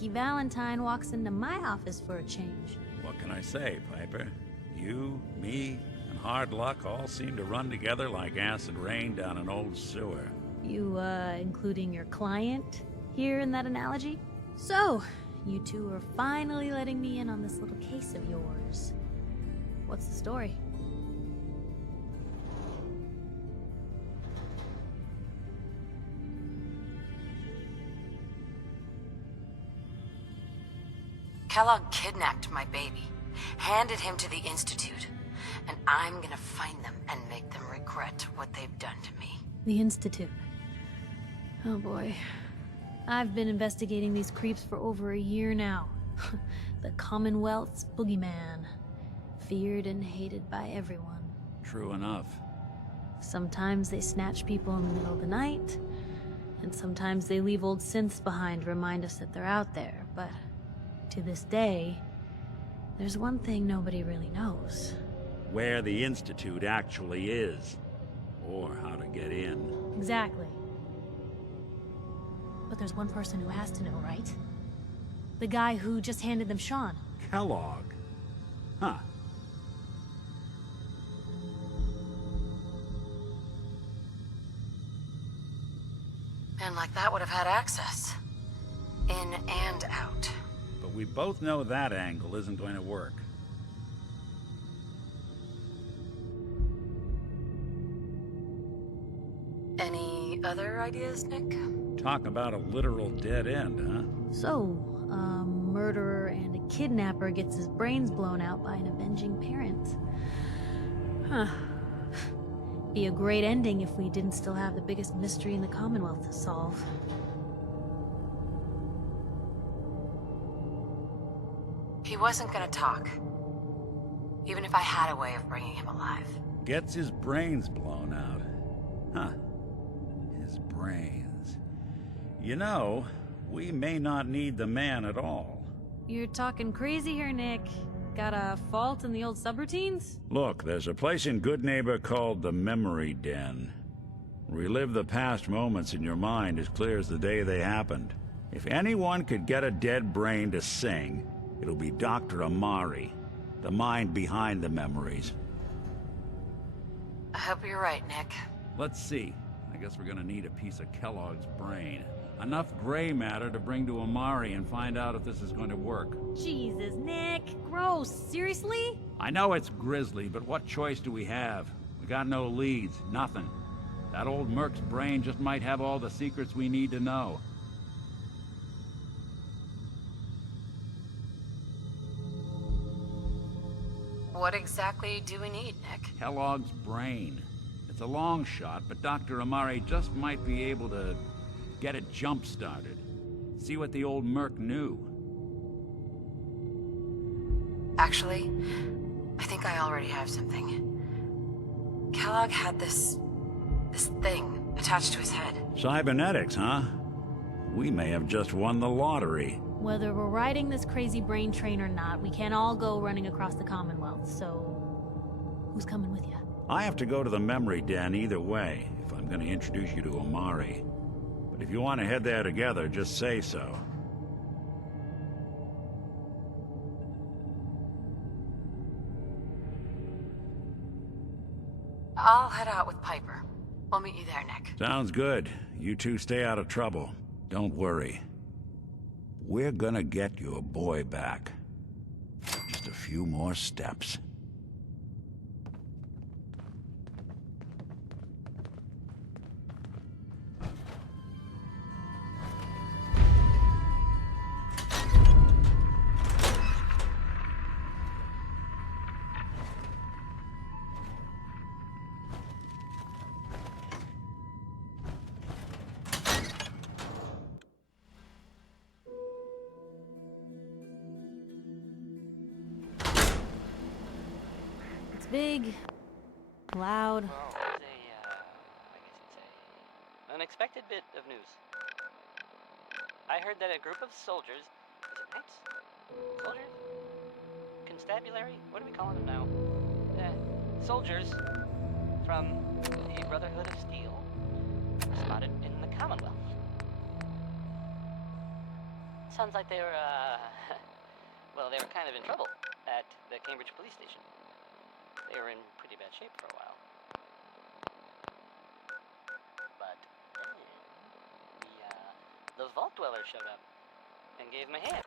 Frankie Valentine walks into my office for a change. What can I say, Piper? You, me, and hard luck all seem to run together like acid rain down an old sewer. You, including your client here in that analogy? So, you two are finally letting me in on this little case of yours. What's the story? Kellogg kidnapped my baby, handed him to the Institute, and I'm gonna find them and make them regret what they've done to me. The Institute. Oh boy. I've been investigating these creeps for over a year now. The Commonwealth's boogeyman. Feared and hated by everyone. True enough. Sometimes they snatch people in the middle of the night, and sometimes they leave old synths behind to remind us that they're out there, but to this day, there's one thing nobody really knows. Where the Institute actually is. Or how to get in. Exactly. But there's one person who has to know, right? The guy who just handed them Sean. Kellogg. Huh. Man like that would have had access. In and out. But we both know that angle isn't going to work. Any other ideas, Nick? Talk about a literal dead end, huh? So, a murderer and a kidnapper gets his brains blown out by an avenging parent. Huh. Be a great ending if we didn't still have the biggest mystery in the Commonwealth to solve. He wasn't gonna talk. Even if I had a way of bringing him alive. Gets his brains blown out. Huh. His brains. You know, we may not need the man at all. You're talking crazy here, Nick. Got a fault in the old subroutines? Look, there's a place in Good Neighbor called the Memory Den. Relive the past moments in your mind as clear as the day they happened. If anyone could get a dead brain to sing, it'll be Dr. Amari, the mind behind the memories. I hope you're right, Nick. Let's see. I guess we're gonna need a piece of Kellogg's brain. Enough gray matter to bring to Amari and find out if this is going to work. Jesus, Nick. Gross. Seriously? I know it's grisly, but what choice do we have? We got no leads, nothing. That old Merc's brain just might have all the secrets we need to know. What exactly do we need, Nick? Kellogg's brain. It's a long shot, but Dr. Amari just might be able to get it jump-started. See what the old Merc knew. Actually, I think I already have something. Kellogg had this thing attached to his head. Cybernetics, huh? We may have just won the lottery. Whether we're riding this crazy brain train or not, we can't all go running across the Commonwealth, so who's coming with you? I have to go to the Memory Den either way, if I'm going to introduce you to Amari. But if you want to head there together, just say so. I'll head out with Piper. We'll meet you there, Nick. Sounds good. You two stay out of trouble. Don't worry. We're gonna get your boy back. Just a few more steps. Big, loud. Well, there's I guess it's an unexpected bit of news. I heard that a group of soldiers, is it knights? Soldiers? Constabulary? What are we calling them now? Soldiers from the Brotherhood of Steel spotted in the Commonwealth. sounds like they were, well, they were kind of in trouble at the Cambridge police station. They were in pretty bad shape for a while. But then, the Vault Dweller showed up and gave him a hand.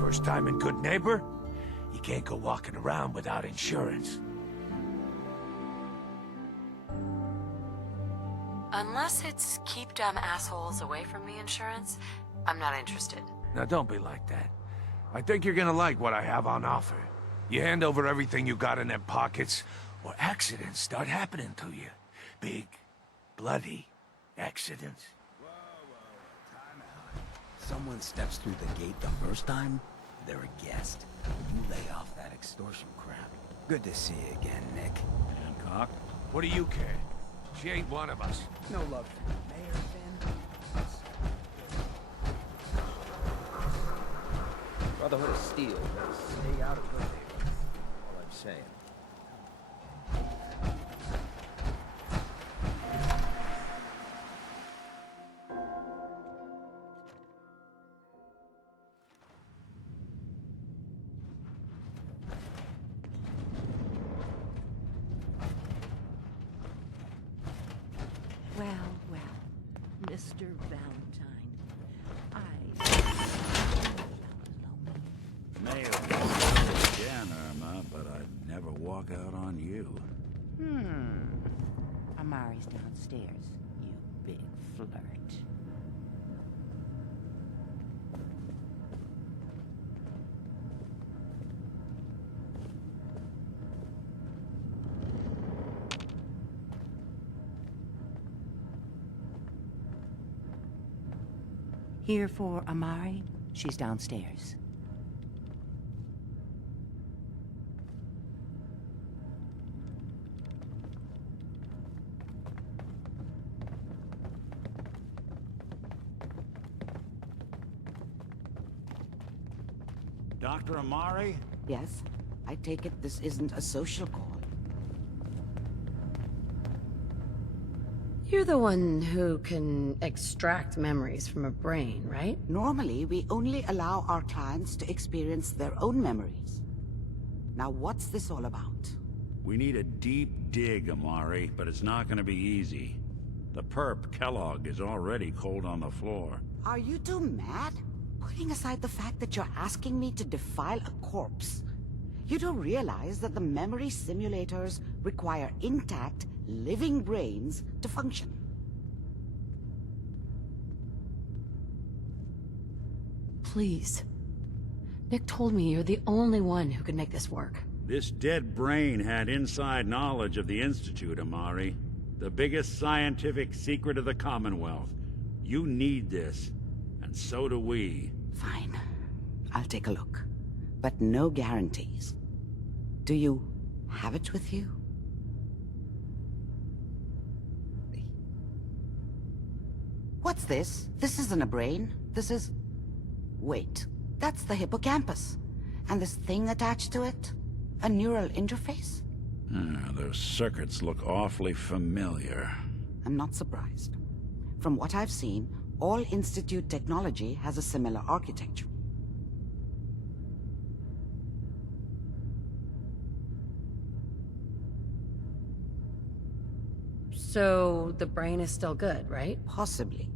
First time in Good Neighbor? You can't go walking around without insurance. Unless it's keep dumb assholes away from me insurance, I'm not interested. Now don't be like that. I think you're gonna like what I have on offer. You hand over everything you got in them pockets, or accidents start happening to you. Big, bloody accidents. Someone steps through the gate the first time, they're a guest. You lay off that extortion crap. Good to see you again, Nick. Hancock? What do you care? She ain't one of us. No love for the mayor, then? Brotherhood of Steel, better stay out of the way. All I'm saying. Well, Mr. Valentine, May have walked out again, Irma, but I'd never walk out on you. Amari's downstairs, you big flirt. Here for Amari? She's downstairs. Dr. Amari? Yes? I take it this isn't a social call. You're the one who can extract memories from a brain, right? Normally, we only allow our clients to experience their own memories. Now, what's this all about? We need a deep dig, Amari, but it's not gonna be easy. The perp, Kellogg, is already cold on the floor. Are you two mad? Putting aside the fact that you're asking me to defile a corpse, you don't realize that the memory simulators require intact, living brains to function. Please. Nick told me you're the only one who can make this work. This dead brain had inside knowledge of the Institute, Amari. The biggest scientific secret of the Commonwealth. You need this, and so do we. Fine. I'll take a look. But no guarantees. Do you have it with you? What's this? This isn't a brain. This is... Wait. That's the hippocampus. And this thing attached to it? A neural interface? Those circuits look awfully familiar. I'm not surprised. From what I've seen, all Institute technology has a similar architecture. So, the brain is still good, right? Possibly.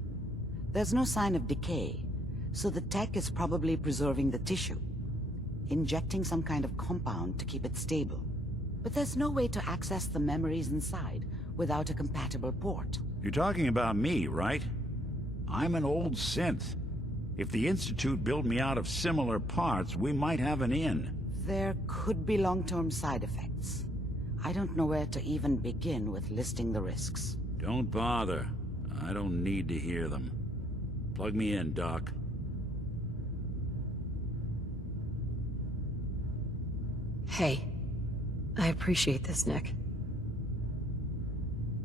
There's no sign of decay, so the tech is probably preserving the tissue, injecting some kind of compound to keep it stable. But there's no way to access the memories inside without a compatible port. You're talking about me, right? I'm an old synth. If the Institute built me out of similar parts, we might have an in. There could be long-term side effects. I don't know where to even begin with listing the risks. Don't bother. I don't need to hear them. Plug me in, Doc. Hey, I appreciate this, Nick.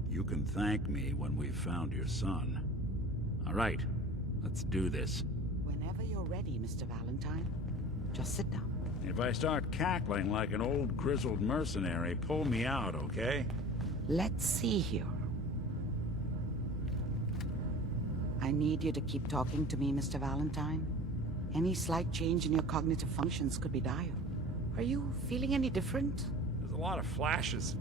You can thank me when we've found your son. All right, let's do this. Whenever you're ready, Mr. Valentine, just sit down. If I start cackling like an old grizzled mercenary, pull me out, okay? Let's see here. I need you to keep talking to me, Mr. Valentine. Any slight change in your cognitive functions could be dire. Are you feeling any different? There's a lot of flashes.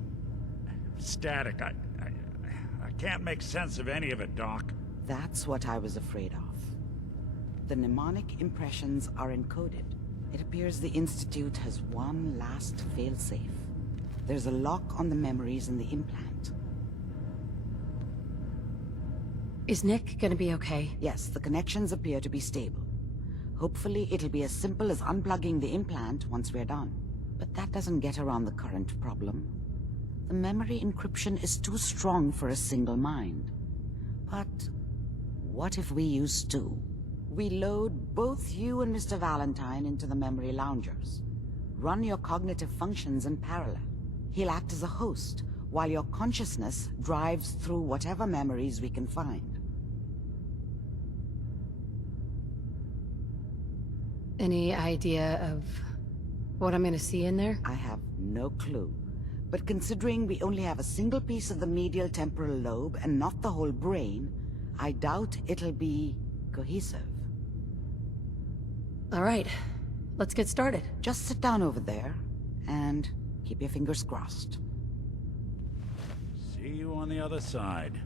Static. I can't make sense of any of it, Doc. That's what I was afraid of. The mnemonic impressions are encoded. It appears the Institute has one last failsafe. There's a lock on the memories in the implant. Is Nick gonna be okay? Yes, the connections appear to be stable. Hopefully it'll be as simple as unplugging the implant once we're done. But that doesn't get around the current problem. The memory encryption is too strong for a single mind. But what if we use two? We load both you and Mr. Valentine into the memory loungers. Run your cognitive functions in parallel. He'll act as a host, while your consciousness drives through whatever memories we can find. Any idea of what I'm gonna see in there? I have no clue. But considering we only have a single piece of the medial temporal lobe and not the whole brain, I doubt it'll be cohesive. All right, let's get started. Just sit down over there and keep your fingers crossed. See you on the other side.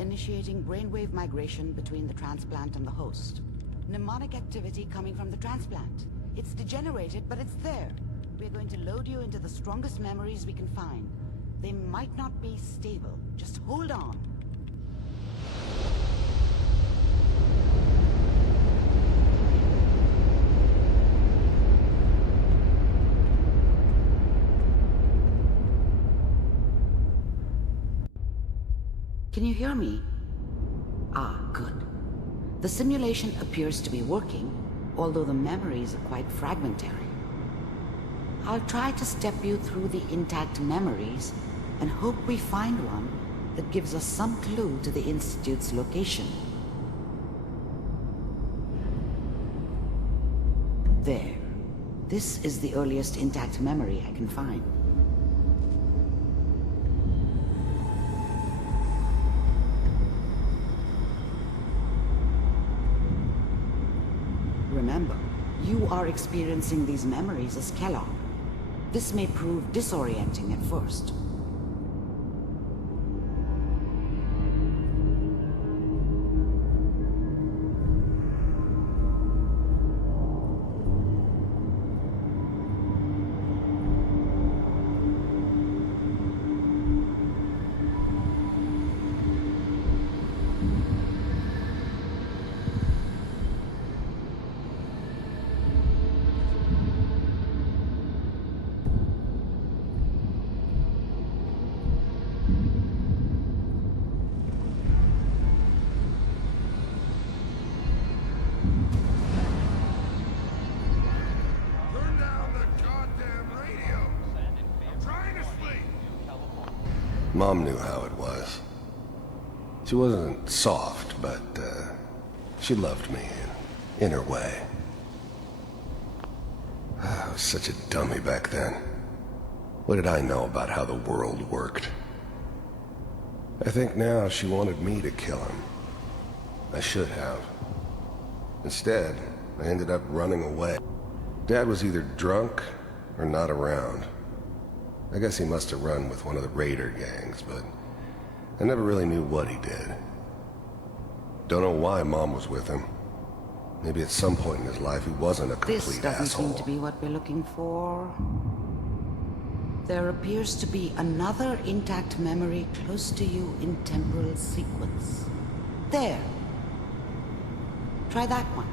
Initiating brainwave migration between the transplant and the host. Mnemonic activity coming from the transplant. It's degenerated, but it's there. We're going to load you into the strongest memories we can find. They might not be stable. Just hold on. Can you hear me? Ah, good. The simulation appears to be working, although the memories are quite fragmentary. I'll try to step you through the intact memories and hope we find one that gives us some clue to the Institute's location. There. This is the earliest intact memory I can find. Remember, you are experiencing these memories as Kellogg. This may prove disorienting at first. Mom knew how it was. She wasn't soft, but she loved me in her way. I was such a dummy back then. What did I know about how the world worked? I think now she wanted me to kill him. I should have. Instead, I ended up running away. Dad was either drunk or not around. I guess he must have run with one of the raider gangs, but I never really knew what he did. Don't know why Mom was with him. Maybe at some point in his life he wasn't a complete This doesn't asshole. seem to be what we're looking for. There appears to be another intact memory close to you in temporal sequence. There. Try that one.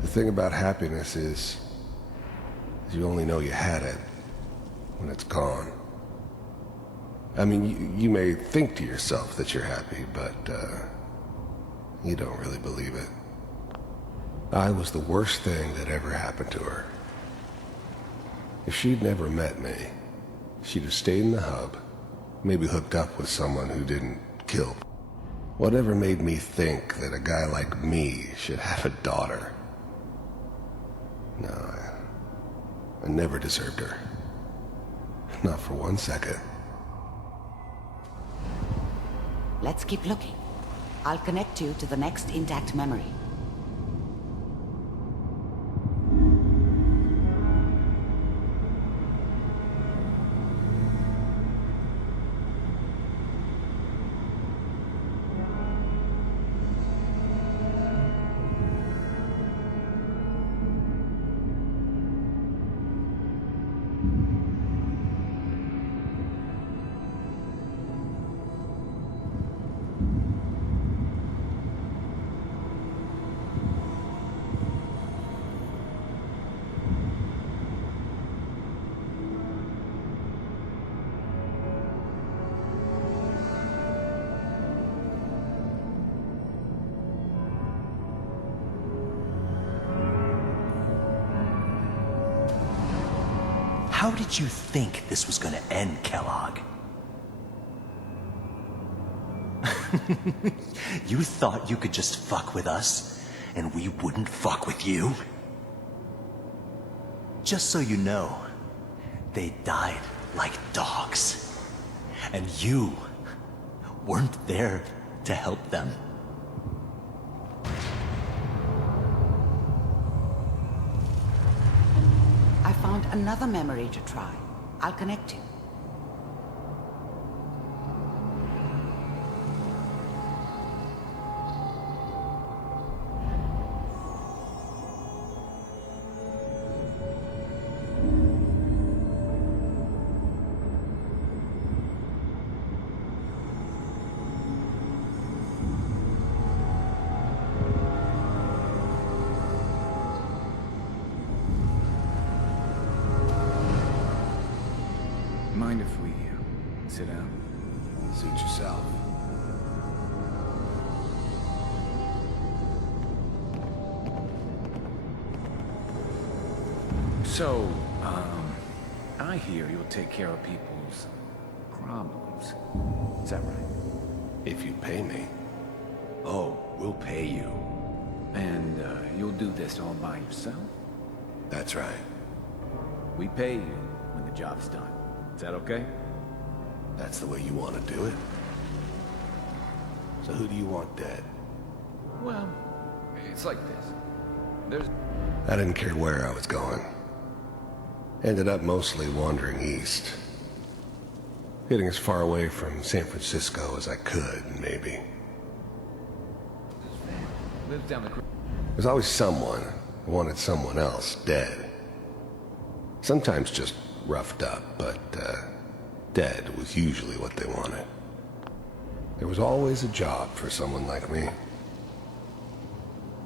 The thing about happiness is you only know you had it when it's gone. I mean, you may think to yourself that you're happy, but you don't really believe it. I was the worst thing that ever happened to her. If she'd never met me, she'd have stayed in the hub, maybe hooked up with someone who didn't kill. Whatever made me think that a guy like me should have a daughter? No, I never deserved her. Not for 1 second. Let's keep looking. I'll connect you to the next intact memory. How did you think this was gonna end, Kellogg? You thought you could just fuck with us, and we wouldn't fuck with you? Just so you know, they died like dogs. And you weren't there to help them. I found another memory to try. I'll connect you. Mind if we sit down? Suit yourself. So, I hear you'll take care of people's problems. Is that right? If you pay me. Oh, we'll pay you. And, you'll do this all by yourself? That's right. We pay you when the job's done. Is that okay? That's the way you want to do it. So who do you want dead? Well, it's like this. I didn't care where I was going. Ended up mostly wandering east. Getting as far away from San Francisco as I could, maybe. Lives down the creek. There's always someone who wanted someone else dead. Sometimes just roughed up, but dead was usually what they wanted. There was always a job for someone like me.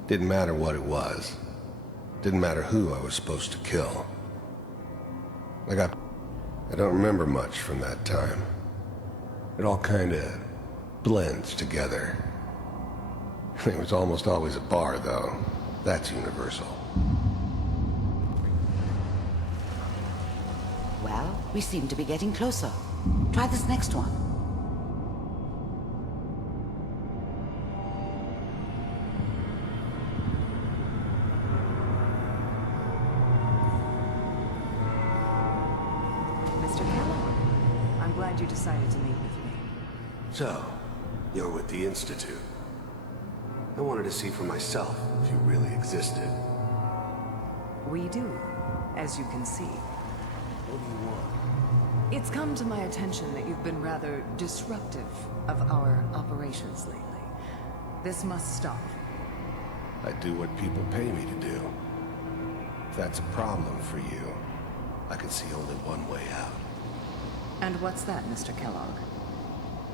Didn't matter what it was. Didn't matter who I was supposed to kill. I don't remember much from that time. It all kinda blends together. There was almost always a bar, though. That's universal. Well, we seem to be getting closer. Try this next one. Mr. Kellogg, I'm glad you decided to meet with me. So, you're with the Institute. I wanted to see for myself if you really existed. We do, as you can see. What do you want? It's come to my attention that you've been rather disruptive of our operations lately. This must stop. I do what people pay me to do. If that's a problem for you, I can see only one way out. And what's that, Mr. Kellogg?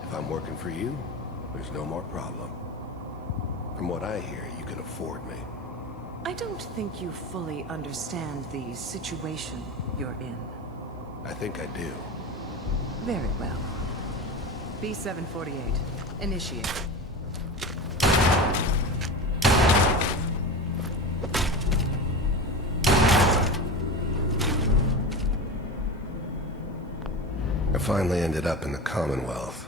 If I'm working for you, there's no more problem. From what I hear, you can afford me. I don't think you fully understand the situation you're in. I think I do. Very well. B-748, initiate. I finally ended up in the Commonwealth.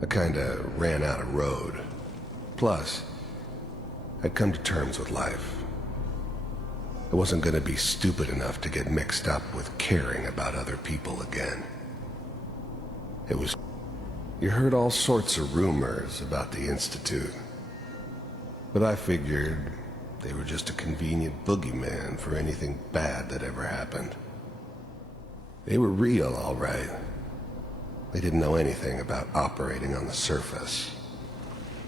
I kinda ran out of road. Plus, I'd come to terms with life. I wasn't gonna be stupid enough to get mixed up with caring about other people again. It was... You heard all sorts of rumors about the Institute. But I figured they were just a convenient boogeyman for anything bad that ever happened. They were real, all right. They didn't know anything about operating on the surface.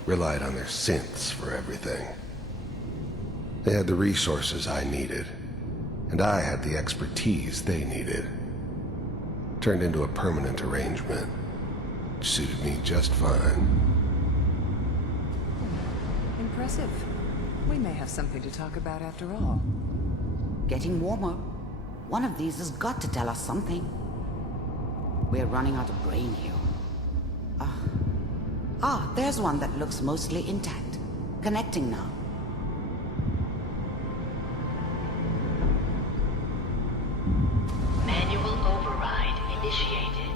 Relied on their synths for everything. They had the resources I needed, and I had the expertise they needed. Turned into a permanent arrangement. Suited me just fine. Impressive. We may have something to talk about after all. Getting warmer. One of these has got to tell us something. We're running out of brain here. There's one that looks mostly intact. Connecting now. Manual override initiated.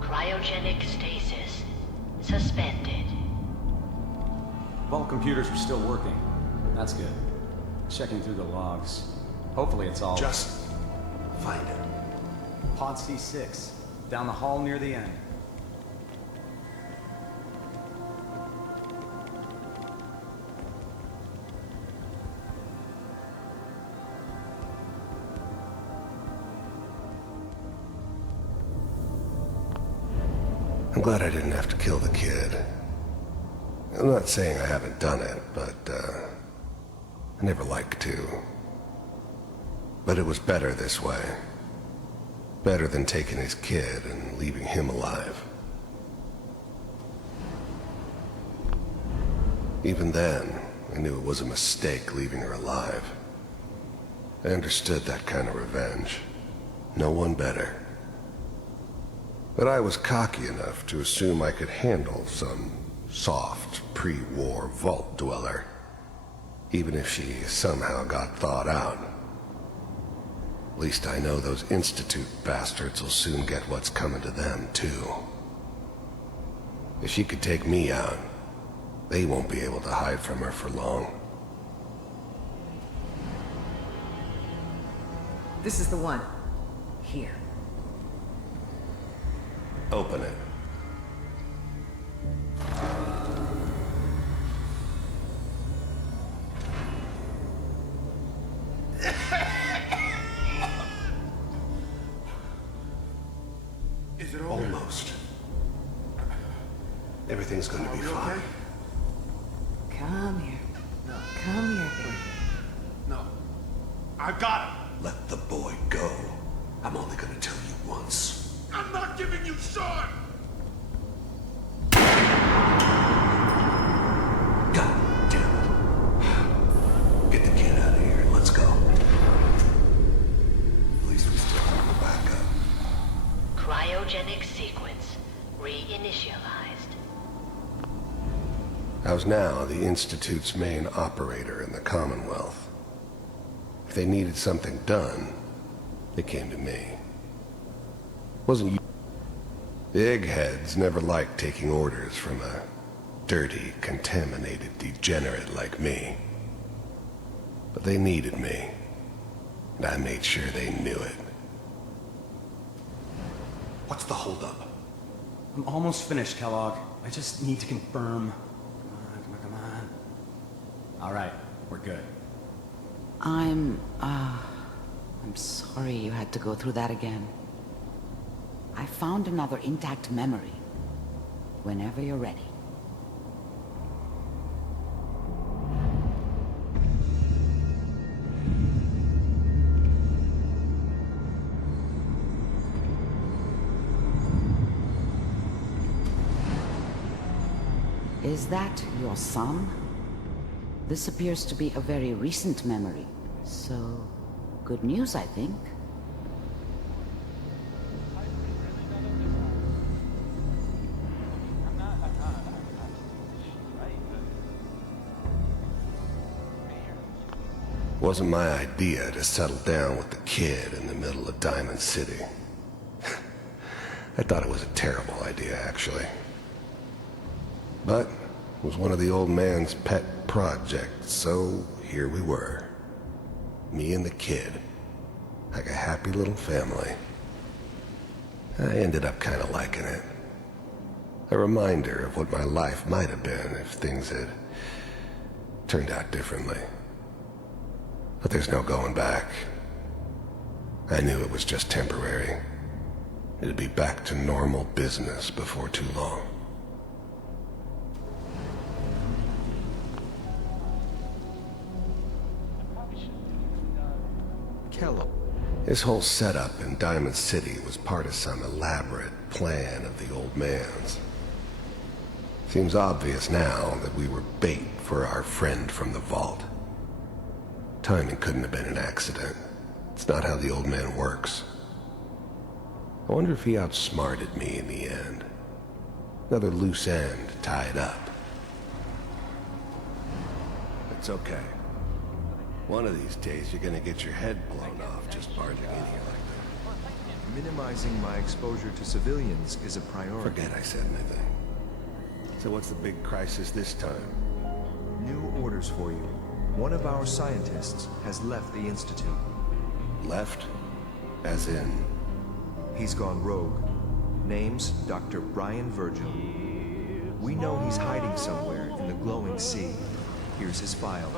Cryogenic stasis suspended. Vault computers are still working. That's good. Checking through the logs. Hopefully it's all... Just find it. Pod C6. Down the hall near the end. I'm glad I didn't have to kill the kid. I'm not saying I haven't done it, but, I never like to. But it was better this way. Better than taking his kid and leaving him alive. Even then, I knew it was a mistake leaving her alive. I understood that kind of revenge. No one better. But I was cocky enough to assume I could handle some soft, pre-war vault dweller, even if she somehow got thawed out. At least I know those Institute bastards will soon get what's coming to them, too. If she could take me out, they won't be able to hide from her for long. This is the one. Here. Open it. Is it over? Almost. Everything's going to be fine. Come here. No. Come here, baby. No. I got him. Let the boy go. I'm only going to tell you once. I'm not giving you Sean! God damn it. Get the kid out of here and let's go. At least we still have a backup. Cryogenic sequence reinitialized. I was now the Institute's main operator in the Commonwealth. If they needed something done, they came to me. Wasn't you? The eggheads never liked taking orders from a dirty, contaminated degenerate like me. But they needed me, and I made sure they knew it. What's the holdup? I'm almost finished, Kellogg. I just need to confirm. Come on. All right, we're good. I'm sorry you had to go through that again. I found another intact memory. Whenever you're ready. Is that your son? This appears to be a very recent memory, so good news, I think. Wasn't my idea to settle down with the kid in the middle of Diamond City. I thought it was a terrible idea, actually. But it was one of the old man's pet projects, so here we were. Me and the kid, like a happy little family. I ended up kind of liking it. A reminder of what my life might have been if things had turned out differently. But there's no going back. I knew it was just temporary. It'd be back to normal business before too long. Kellogg. His whole setup in Diamond City was part of some elaborate plan of the old man's. Seems obvious now that we were bait for our friend from the vault. Timing couldn't have been an accident. It's not how the old man works. I wonder if he outsmarted me in the end. Another loose end tied up. It's okay. One of these days you're gonna get your head blown off just barging in here like that. Minimizing my exposure to civilians is a priority. Forget I said anything. So what's the big crisis this time? New orders for you. One of our scientists has left the Institute. Left? As in? He's gone rogue. Name's Dr. Brian Virgil. We know he's hiding somewhere in the glowing sea. Here's his file.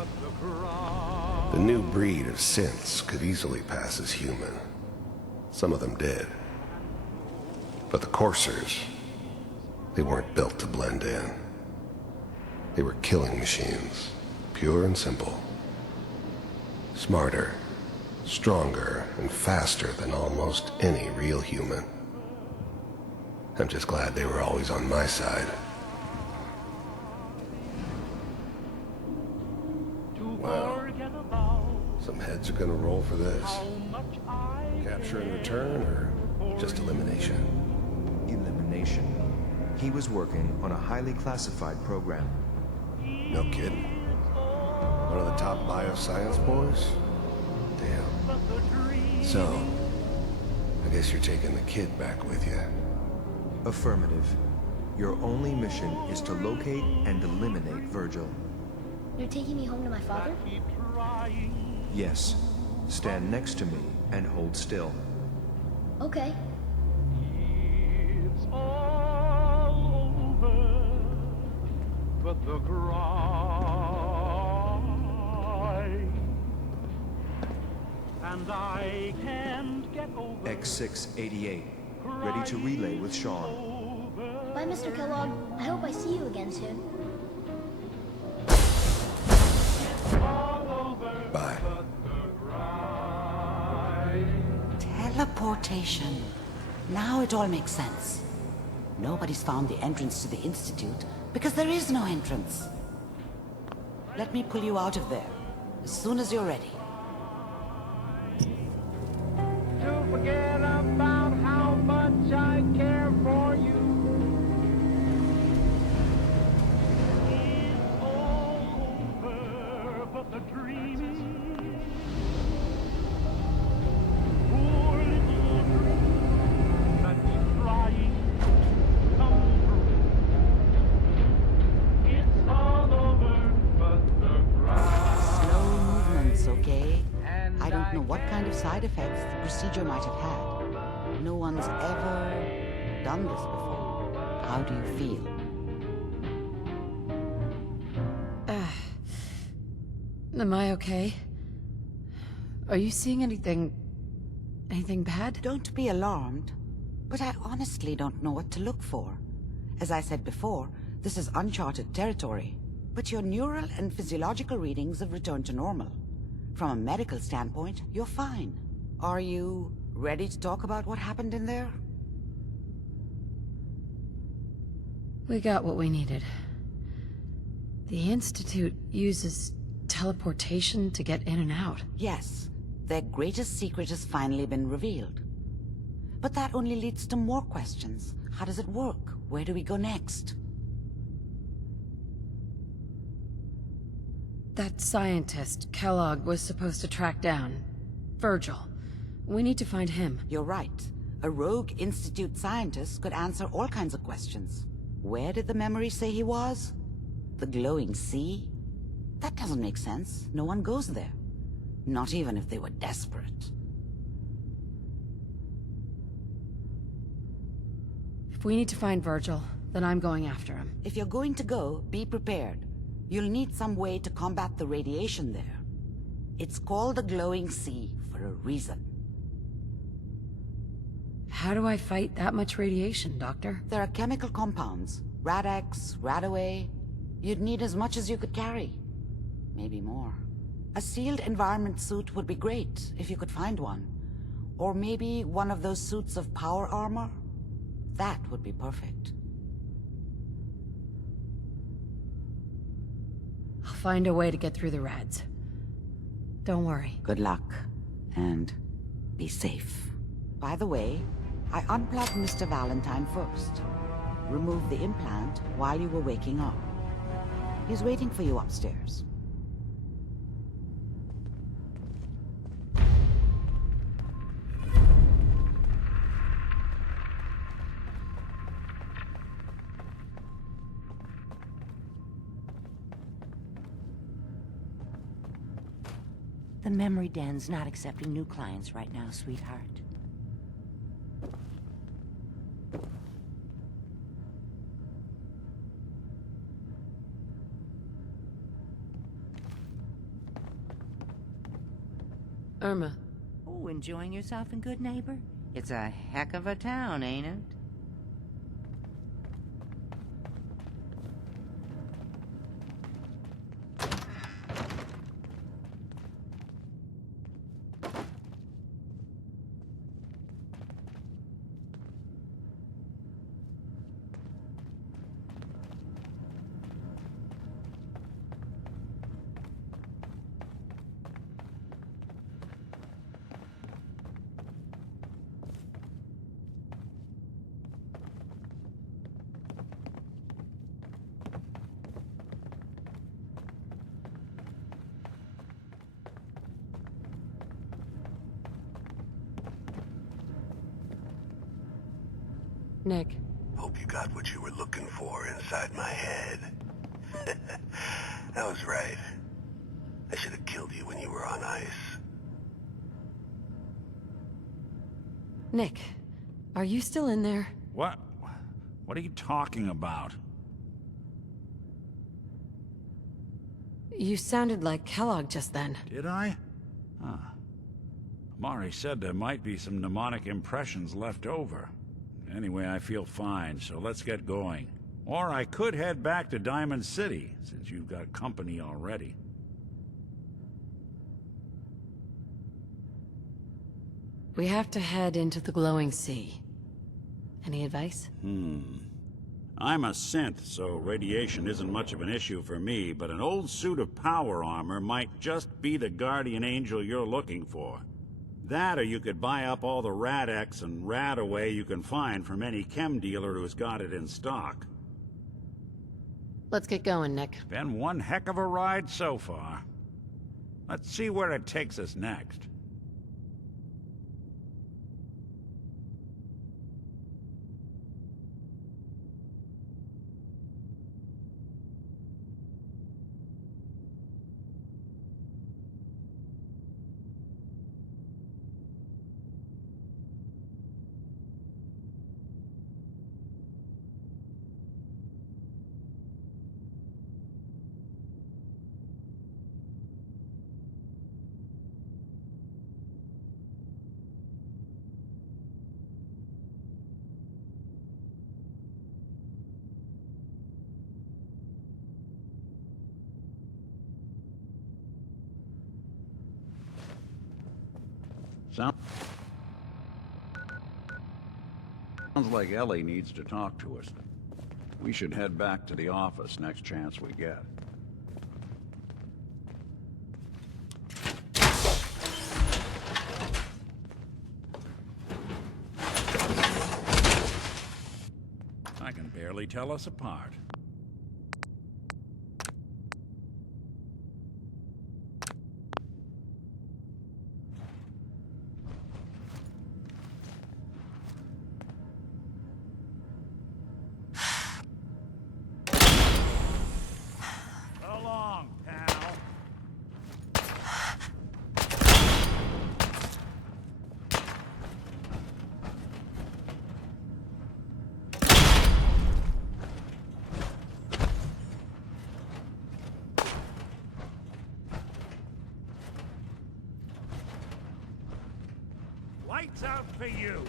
The new breed of synths could easily pass as human. Some of them did. But the coursers, they weren't built to blend in. They were killing machines, pure and simple. Smarter, stronger, and faster than almost any real human. I'm just glad they were always on my side. Wow. Some heads are gonna roll for this. Capture and return, or just elimination? Elimination. He was working on a highly classified program. No kidding. One of the top bioscience boys? Damn. So, I guess you're taking the kid back with you. Affirmative. Your only mission is to locate and eliminate Virgil. You're taking me home to my father? Yes. Stand next to me and hold still. Okay. It's all over, but the cry, and I can't get over. X688, ready to relay with Sean. Bye, Mr. Kellogg. I hope I see you again soon. Bye. Teleportation. Now it all makes sense. Nobody's found the entrance to the Institute because there is no entrance. Let me pull you out of there as soon as you're ready. To forget about how much I care for you. It's all over, but the dreaming. Poor little dream that keeps trying to come true. It's all over, but the Slow movements, okay? I don't know what kind of side effects the procedure might have had. No one's ever done this before. How do you feel? Am I okay? Are you seeing anything bad? Don't be alarmed, but I honestly don't know what to look for. As I said before, this is uncharted territory, but your neural and physiological readings have returned to normal. From a medical standpoint, you're fine. Are you ready to talk about what happened in there? We got what we needed. The Institute uses teleportation to get in and out. Yes, their greatest secret has finally been revealed. But that only leads to more questions. How does it work? Where do we go next? That scientist, Kellogg, was supposed to track down Virgil. We need to find him. You're right. A rogue Institute scientist could answer all kinds of questions. Where did the memory say he was? The glowing sea? That doesn't make sense. No one goes there. Not even if they were desperate. If we need to find Virgil, then I'm going after him. If you're going to go, be prepared. You'll need some way to combat the radiation there. It's called the glowing sea for a reason. How do I fight that much radiation, Doctor? There are chemical compounds. Rad-X, Radaway. You'd need as much as you could carry. Maybe more. A sealed environment suit would be great, if you could find one. Or maybe one of those suits of power armor? That would be perfect. I'll find a way to get through the rads. Don't worry. Good luck. And be safe. By the way, I unplugged Mr. Valentine first. Removed the implant while you were waking up. He's waiting for you upstairs. The memory den's not accepting new clients right now, sweetheart. Irma. Oh, enjoying yourself in Good Neighbor? It's a heck of a town, ain't it? Nick. Hope you got what you were looking for inside my head. That was right. I should have killed you when you were on ice. Nick, are you still in there? What? What are you talking about? You sounded like Kellogg just then. Did I? Huh. Mari said there might be some mnemonic impressions left over. Anyway, I feel fine, so let's get going. Or I could head back to Diamond City, since you've got company already. We have to head into the glowing sea. Any advice? I'm a synth, so radiation isn't much of an issue for me, but an old suit of power armor might just be the guardian angel you're looking for. That, or you could buy up all the Rad-X and Radaway you can find from any chem dealer who's got it in stock. Let's get going, Nick. Been one heck of a ride so far. Let's see where it takes us next. Sounds like Ellie needs to talk to us. We should head back to the office next chance we get. I can barely tell us apart. Lights out for you!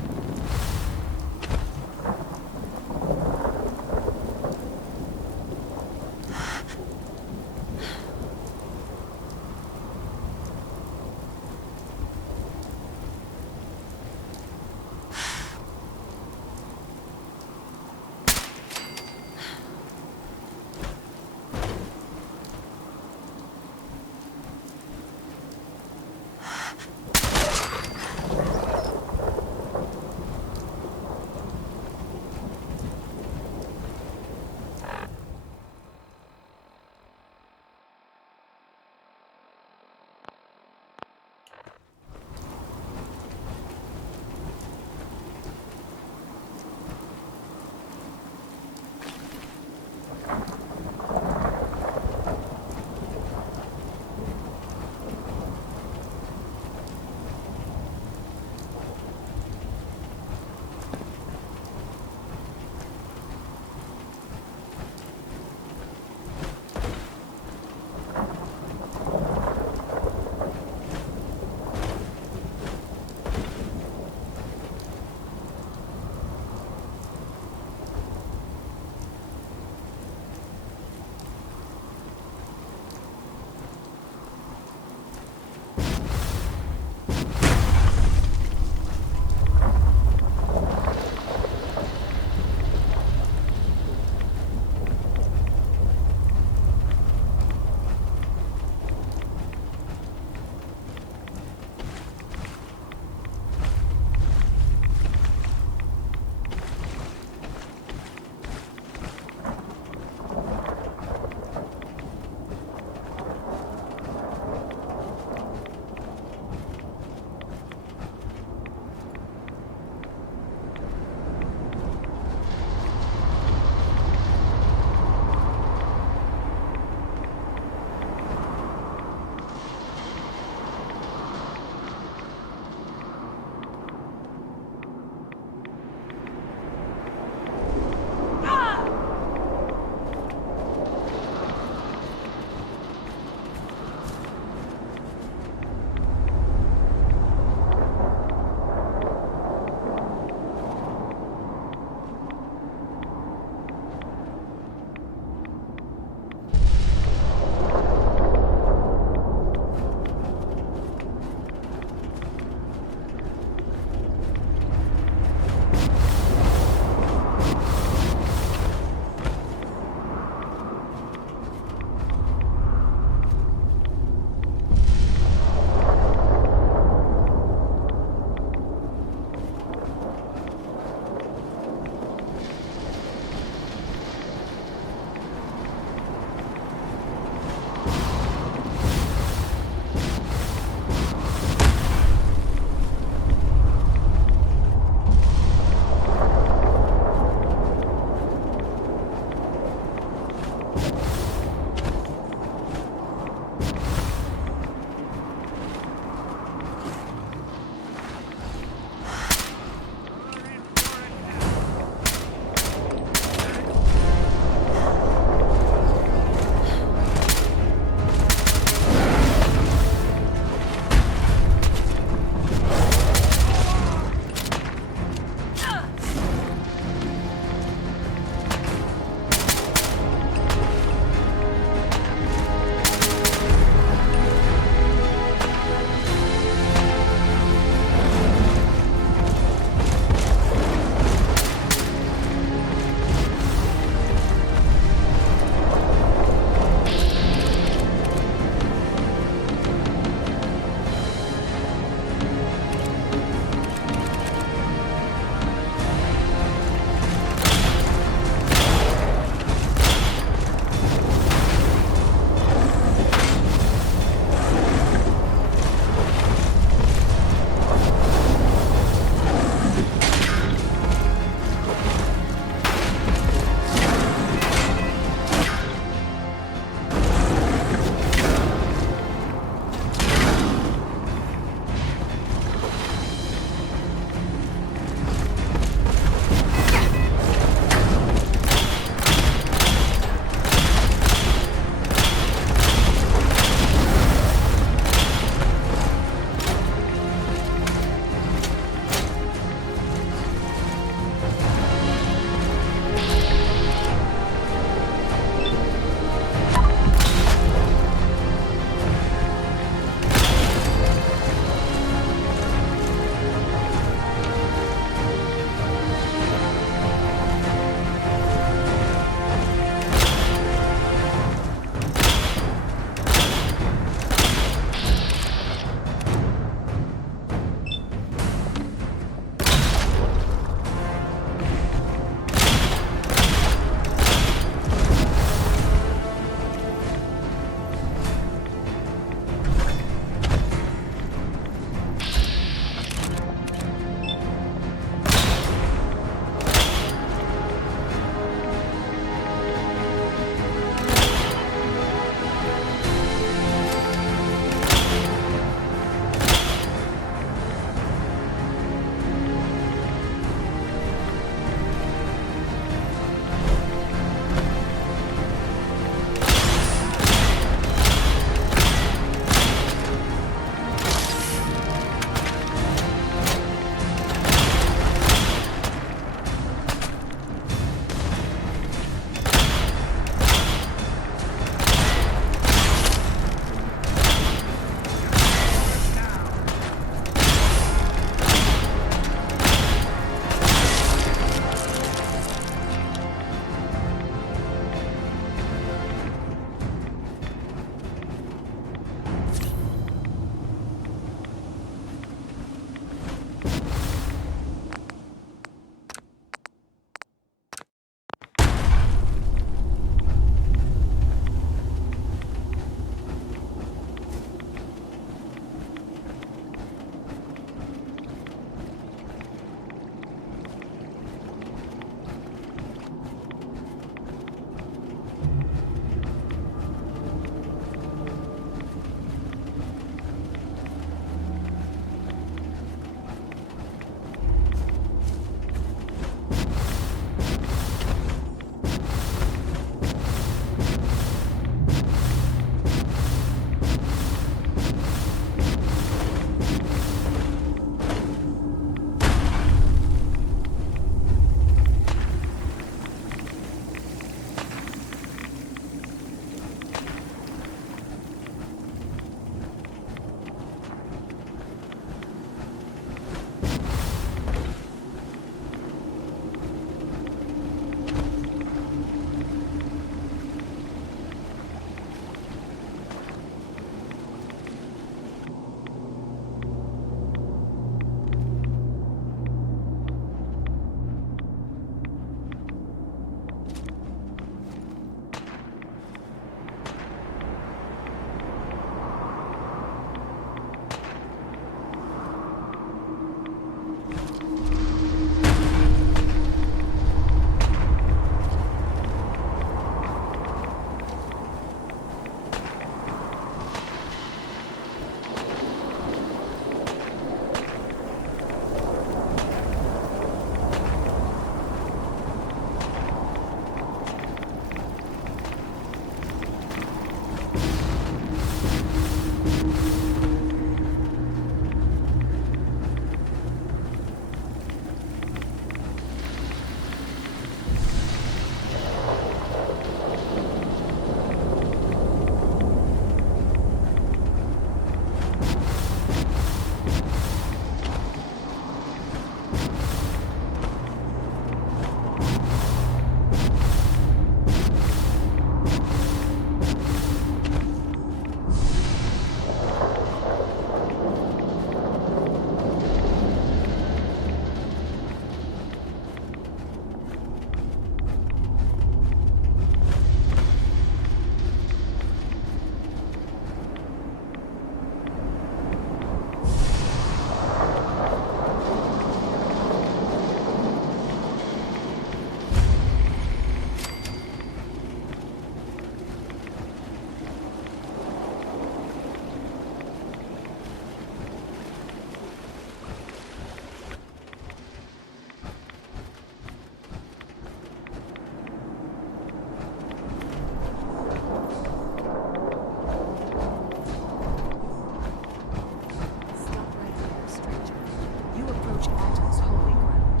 approach Atom's holy ground.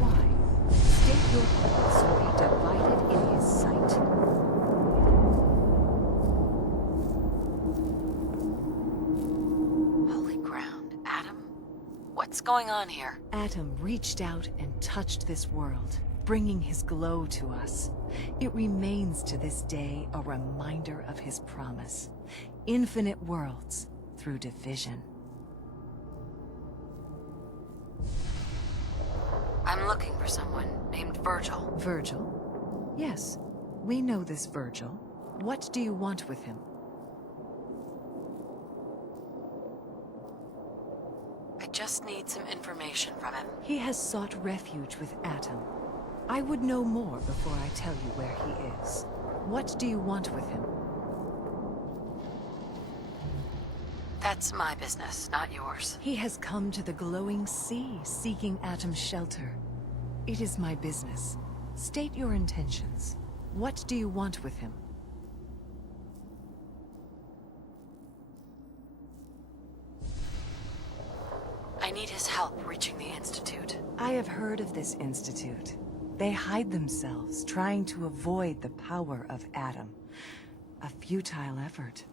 Why? State your purpose or be divided in his sight. Holy ground, Adam? What's going on here? Atom reached out and touched this world, bringing his glow to us. It remains to this day a reminder of his promise. Infinite worlds through division. I'm looking for someone named Virgil. Virgil? Yes, we know this Virgil. What do you want with him? I just need some information from him. He has sought refuge with Atom. I would know more before I tell you where he is. What do you want with him? That's my business, not yours. He has come to the glowing sea, seeking Atom's shelter. It is my business. State your intentions. What do you want with him? I need his help reaching the Institute. I have heard of this institute. They hide themselves, trying to avoid the power of Atom. A futile effort.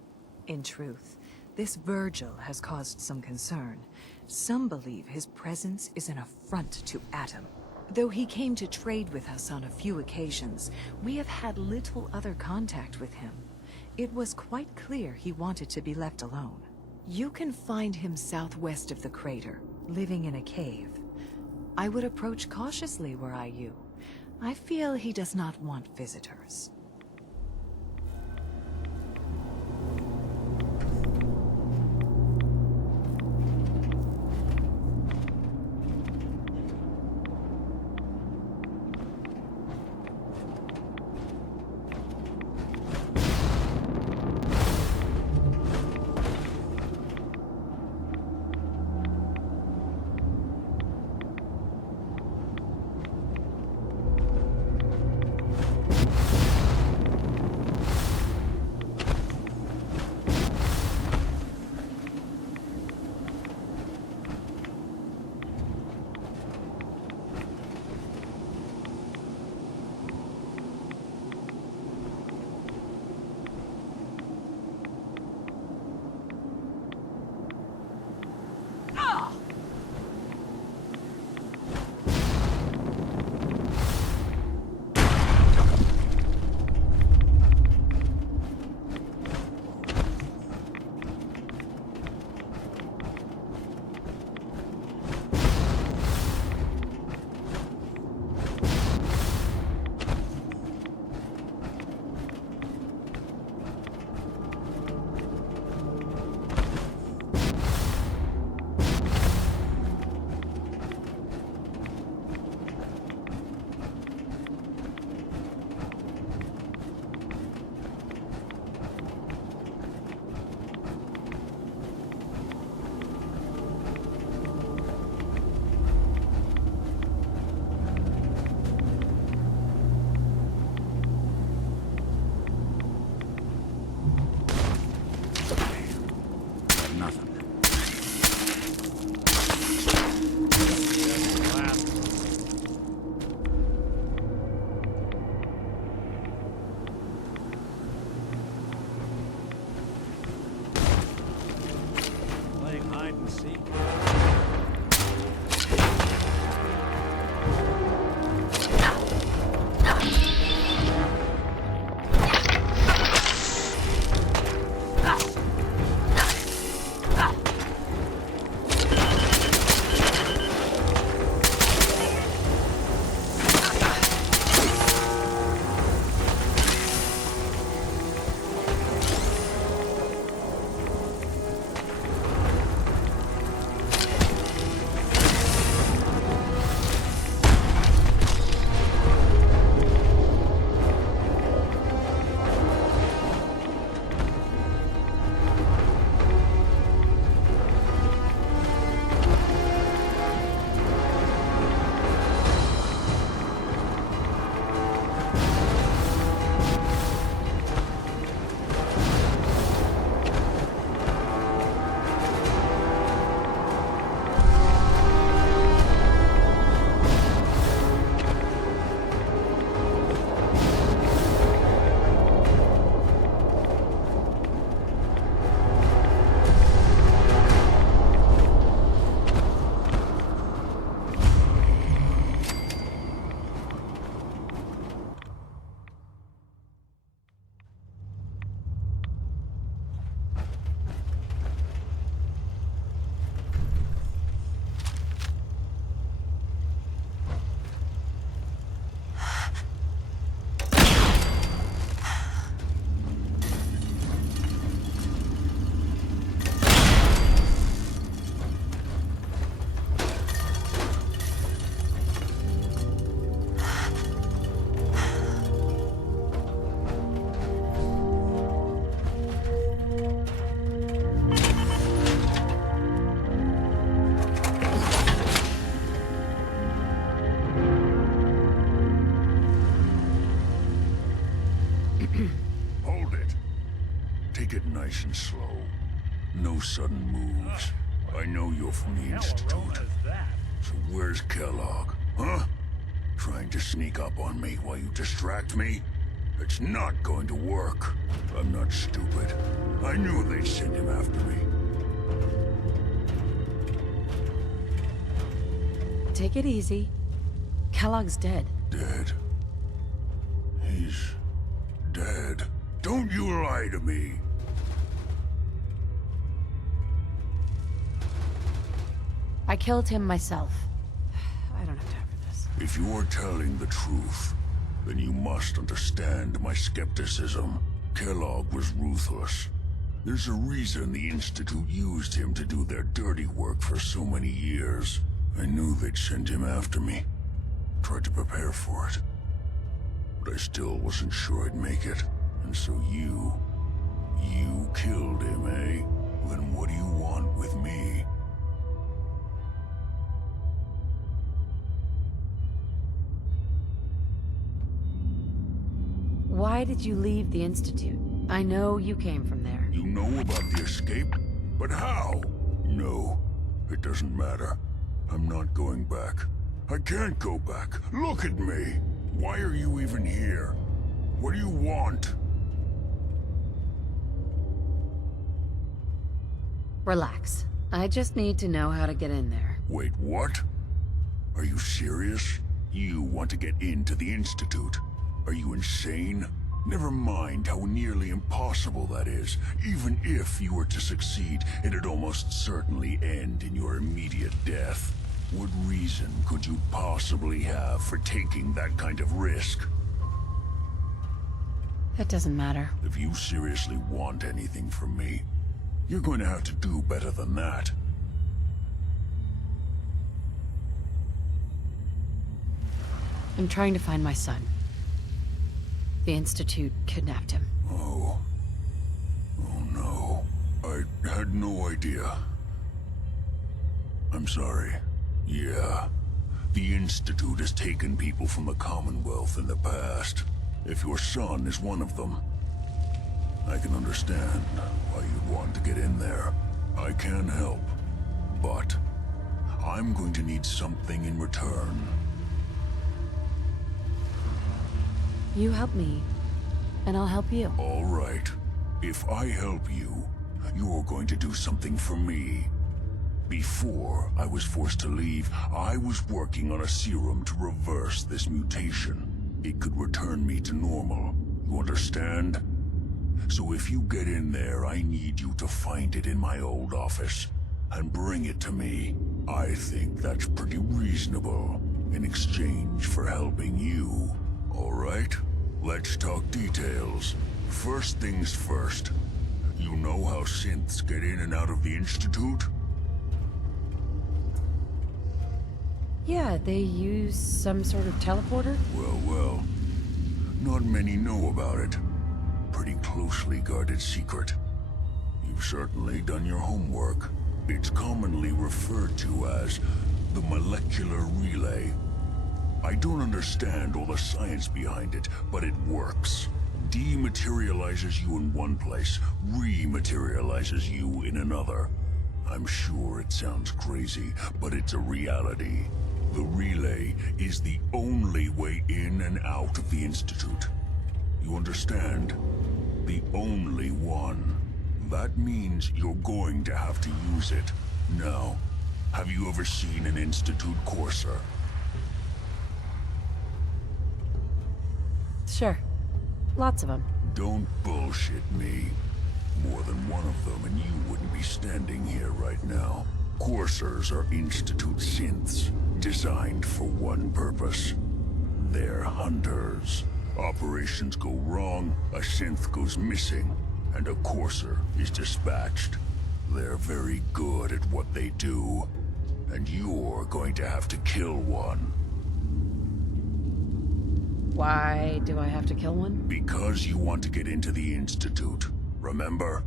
In truth, this Virgil has caused some concern. Some believe his presence is an affront to Atom. Though he came to trade with us on a few occasions, we have had little other contact with him. It was quite clear he wanted to be left alone. You can find him southwest of the crater, living in a cave. I would approach cautiously were I you. I feel he does not want visitors. nice and slow. No sudden moves. I know you're from the Institute. So where's Kellogg, huh? Trying to sneak up on me while you distract me? It's not going to work. I'm not stupid. I knew they'd send him after me. Take it easy. Kellogg's dead. Dead? He's dead. Don't you lie to me. I killed him myself. I don't have time for this. If you're telling the truth, then you must understand my skepticism. Kellogg was ruthless. There's a reason the Institute used him to do their dirty work for so many years. I knew they'd send him after me. Tried to prepare for it. But I still wasn't sure I'd make it. And so you killed him, eh? Then what do you want with me? Why did you leave the Institute? I know you came from there. You know about the escape? But how? No, it doesn't matter. I'm not going back. I can't go back. Look at me. Why are you even here? What do you want? Relax. I just need to know how to get in there. Wait, what? Are you serious? You want to get into the Institute? Are you insane? Never mind how nearly impossible that is. Even if you were to succeed, it'd almost certainly end in your immediate death. What reason could you possibly have for taking that kind of risk? It doesn't matter. If you seriously want anything from me, you're going to have to do better than that. I'm trying to find my son. The Institute kidnapped him. Oh no. I had no idea. I'm sorry. Yeah. The Institute has taken people from the Commonwealth in the past. If your son is one of them, I can understand why you'd want to get in there. I can help, but I'm going to need something in return. You help me, and I'll help you. All right. If I help you, you're going to do something for me. Before I was forced to leave, I was working on a serum to reverse this mutation. It could return me to normal. You understand? So if you get in there, I need you to find it in my old office and bring it to me. I think that's pretty reasonable in exchange for helping you. All right? Let's talk details. First things first. You know how synths get in and out of the Institute? Yeah, they use some sort of teleporter? Well. Not many know about it. Pretty closely guarded secret. You've certainly done your homework. It's commonly referred to as the molecular relay. I don't understand all the science behind it, but it works. Dematerializes you in one place, rematerializes you in another. I'm sure it sounds crazy, but it's a reality. The relay is the only way in and out of the Institute. You understand? The only one. That means you're going to have to use it. Now, have you ever seen an Institute courser? Sure. Lots of them. Don't bullshit me. More than one of them and you wouldn't be standing here right now. Coursers are Institute synths, designed for one purpose. They're hunters. Operations go wrong, a synth goes missing, and a courser is dispatched. They're very good at what they do, and you're going to have to kill one. Why do I have to kill one? Because you want to get into the Institute, remember?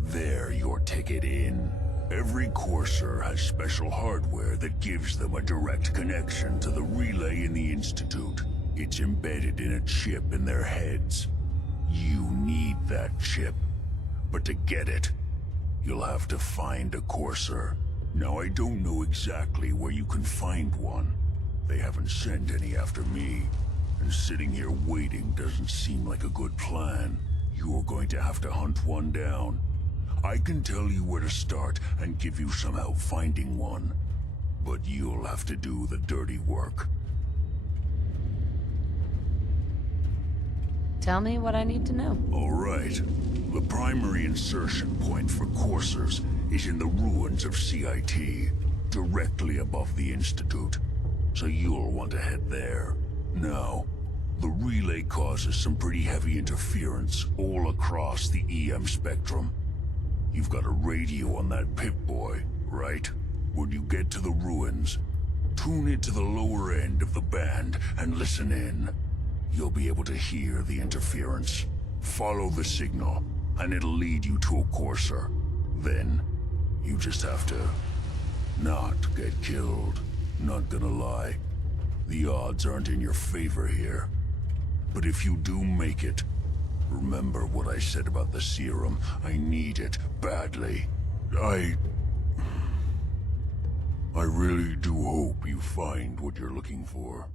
They're your ticket in. Every courser has special hardware that gives them a direct connection to the relay in the Institute. It's embedded in a chip in their heads. You need that chip. But to get it, you'll have to find a courser. Now, I don't know exactly where you can find one. They haven't sent any after me, and sitting here waiting doesn't seem like a good plan. You're going to have to hunt one down. I can tell you where to start and give you some help finding one, but you'll have to do the dirty work. Tell me what I need to know. All right. The primary insertion point for coursers is in the ruins of CIT, directly above the Institute. So you'll want to head there. Now, the relay causes some pretty heavy interference all across the EM spectrum. You've got a radio on that Pip-Boy, right? When you get to the ruins, tune it to the lower end of the band and listen in. You'll be able to hear the interference. Follow the signal, and it'll lead you to a courser. Then, you just have to not get killed. Not gonna lie, the odds aren't in your favor here. But if you do make it, remember what I said about the serum. I need it badly. I really do hope you find what you're looking for.